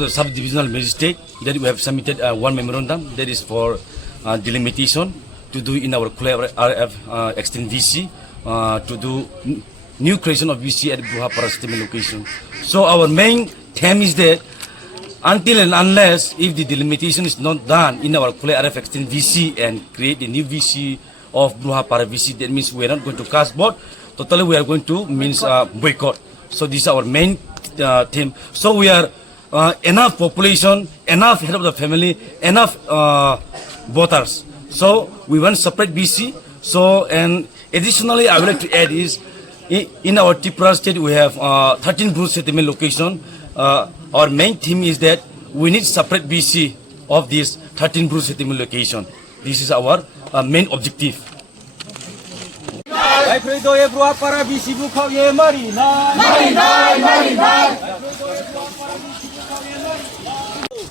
The sub-divisional magistrate that we have submitted one memorandum that is for delimitation to do in our Kwtal RF extend VC to do new creation of VC at Bruha Parastimi location. So our main theme is that until and unless if the delimitation is not done in our Kwtal RF extend VC and create a new VC of Bruha Para VC, that means we are not going to cast vote. Totally we are going to means boycott. So this is our main theme. So we are enough population, enough head of the family, enough voters. So we want separate BC. So and additionally, I would like to add is in our Tripura state we have 13 Bru settlement location. Our main theme is that we need separate BC of this 13 Bru settlement location. This is our main objective.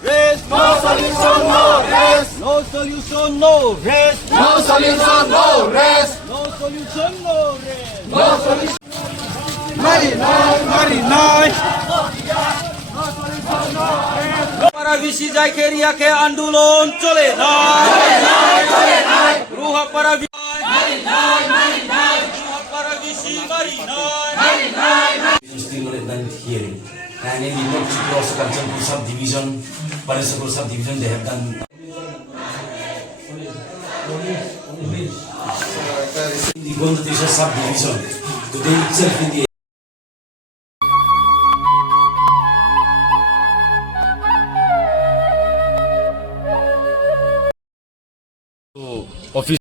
Rest, no solution, no rest. No solution, no rest. No solution, no rest. No solution, no rest. No solution. Marinai. Para visi jai keria ke andulon chole na. Ruha para visi. Ruha para visi marinai. Still not done hearing. And in the also concerned to subdivision, Parisakul subdivision, they have done. In the Kwtal subdivision, today itself in the